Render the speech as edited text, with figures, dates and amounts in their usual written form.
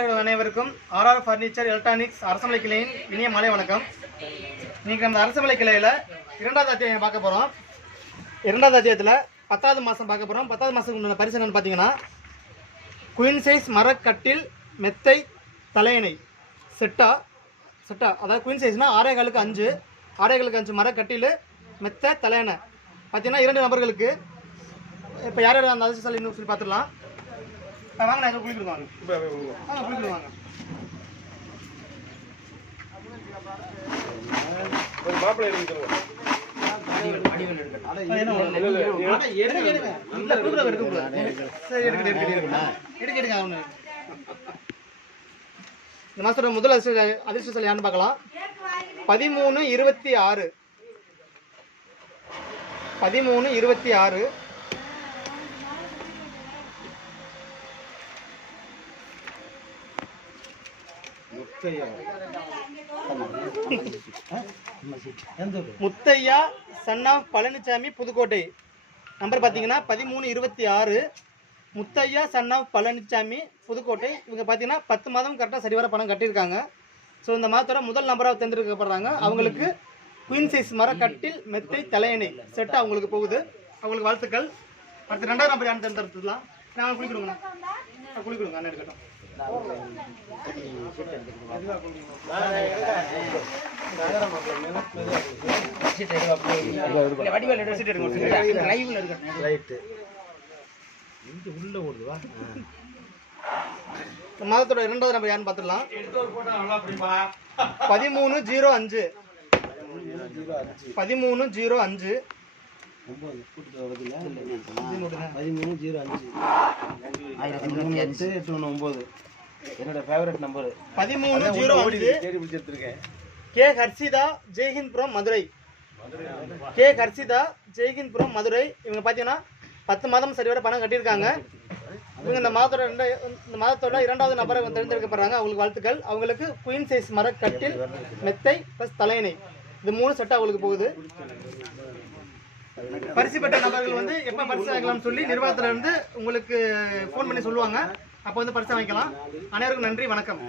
அனைவருக்கும் RR furniture electronics Arasamalai கிளையின் இனிய மாலை வணக்கம். இன்னைக்கு நம்ம அரசமலை கிளையில் இரண்டாவது அத்தியாயம் பார்க்க போகிறோம். இரண்டாவது அத்தியாயத்தில் 10வது மாதம் பார்க்க போகிறோம். 10வது மாதத்துக்கு உண்டான பரிசு என்னன்னு பார்த்தீங்கன்னா, குயின் சைஸ் மரக்கட்டில் மெத்தை தலையணை செட்டா அதாவது குயின் சைஸ்னால் 6.5 6.5 மரக்கட்டில் மெத்தை தலையணை பார்த்தீங்கன்னா 2 நபர்களுக்கு. இப்போ யார் யார் அந்த அதிர்ஷ்டசாலி இன்னும் சொல்லி பார்த்துடலாம். வாங்க, நான் குளிக்கிடுவாங்க குளிக்கிடுவாங்க. இந்த மாசத்தோட முதல் அதிர்ஷ்டசாலி யாருன்னு பார்க்கலாம். 1326 Muthaiah son of Palanisamy Pudukkottai. Number பார்த்தீங்கன்னா 1326 முத்தையா சன் ஆஃப் பழனிசாமி புதுக்கோட்டை. இவங்க பார்த்தீங்கன்னா 10 மாதம் கரெக்டாக சரிவர பணம் கட்டியிருக்காங்க. ஸோ இந்த மாதத்தோட முதல் நம்பராக தேர்ந்தெடுக்கப்படுறாங்க. அவங்களுக்கு குயின் சைஸ் மரக்கட்டில் மெத்தை தலையணை செட்டு அவங்களுக்கு போகுது. அவங்களுக்கு வாழ்த்துக்கள். அடுத்து 2வது நம்பர் யாரும் தேர்ந்தெடுத்துக்கலாம். நான் குளிக்கிடுங்கண்ணா, குளிக்கிடுங்க அண்ணன் இருக்கட்டும். மாதத்தோட 2வது நம்பர் யாருன்னு பார்த்துடலாம். 1305 என்னோட favourite number 1305 K Harshitha Jaihindpuram Madurai. இவங்க பார்த்தீங்கன்னா 10 மாதம் சரிவர பணம் கட்டியிருக்காங்க. இவங்க இந்த மாதத்தோட 2வது நபரை தேர்ந்தெடுக்கப்படுறாங்க. அவங்களுக்கு வாழ்த்துக்கள். அவங்களுக்கு குயின் சைஸ் மரக்கட்டில் மெத்தை ப்ளஸ் தலையணை இது 3 செட்டு அவங்களுக்கு போகுது. பரிசு பெற்ற நபர்கள் வந்து எப்போ பரிசு வாங்கலாம்னு சொல்லி நிர்வாகத்தில் இருந்து உங்களுக்கு ஃபோன் பண்ணி சொல்லுவாங்க. அப்போ வந்து பரிசு வாங்கிக்கலாம். அனைவருக்கும் நன்றி, வணக்கம்.